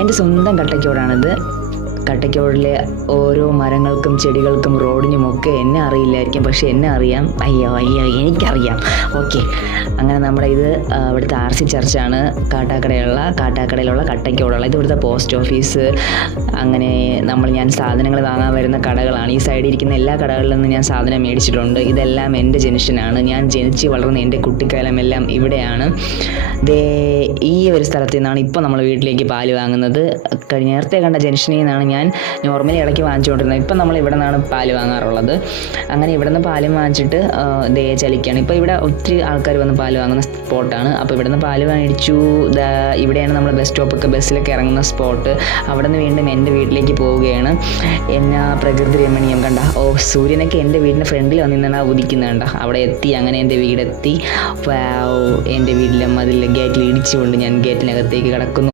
എൻ്റെ സ്വന്തം കട്ടയ്ക്കോടാണിത്. കട്ടയ്ക്കോടിലെ ഓരോ മരങ്ങൾക്കും ചെടികൾക്കും റോഡിനുമൊക്കെ എന്നെ അറിയില്ലായിരിക്കും, പക്ഷേ എന്നെ അറിയാം. അയ്യോ എനിക്കറിയാം. ഓക്കെ, അങ്ങനെ നമ്മുടെ ഇത് ഇവിടുത്തെ RC ചർച്ചാണ്. കാട്ടാക്കടയിലുള്ള കട്ടയ്ക്കോടുള്ള ഇത് ഇവിടുത്തെ പോസ്റ്റ് ഓഫീസ്. അങ്ങനെ ഞാൻ സാധനങ്ങൾ വാങ്ങാൻ വരുന്ന കടകളാണ്. ഈ സൈഡിൽ ഇരിക്കുന്ന എല്ലാ കടകളിൽ നിന്ന് ഞാൻ സാധനം മേടിച്ചിട്ടുണ്ട്. ഇതെല്ലാം എൻ്റെ ജംഗ്ഷനാണ്. ഞാൻ ജനിച്ച് വളർന്ന എൻ്റെ കുട്ടിക്കാലം എല്ലാം ഇവിടെയാണ്. ഈ ഒരു സ്ഥലത്ത് നിന്നാണ് ഇപ്പോൾ നമ്മൾ വീട്ടിലേക്ക് പാല് വാങ്ങുന്നത്. നേരത്തെ കണ്ട ജംഗ്ഷനിൽ നിന്നാണ് ഞാൻ നോർമലി ഇടയ്ക്ക് വാങ്ങിച്ചുകൊണ്ടിരുന്നത്. ഇപ്പം നമ്മൾ ഇവിടെ നിന്നാണ് പാല് വാങ്ങാറുള്ളത്. അങ്ങനെ ഇവിടെ നിന്ന് പാലും വാങ്ങിച്ചിട്ട് ചലിക്കുകയാണ്. ഇപ്പോൾ ഇവിടെ ഒത്തിരി ആൾക്കാർ വന്ന് പാല് വാങ്ങുന്ന സ്പോട്ടാണ്. അപ്പോൾ ഇവിടെ നിന്ന് പാല് മേടിച്ചു. ഇവിടെയാണ് നമ്മൾ ബസ്സിലൊക്കെ ഇറങ്ങുന്ന സ്പോട്ട്. അവിടെ നിന്ന് വീണ്ടും എൻ്റെ വീട്ടിലേക്ക് പോവുകയാണ്. എന്നാ പ്രകൃതി രമണീയം കണ്ട. സൂര്യനൊക്കെ എൻ്റെ വീടിൻ്റെ ഫ്രണ്ടിൽ വന്നിന്നാണ് ഉദിക്കുന്നത് കണ്ട. അവിടെ എത്തി. അങ്ങനെ എൻ്റെ വീടെത്തി. എൻ്റെ വീട്ടിലെ മതിൽ ഗേറ്റിൽ ഇടിച്ചുകൊണ്ട് ഞാൻ ഗേറ്റിനകത്തേക്ക് കിടക്കുന്നു.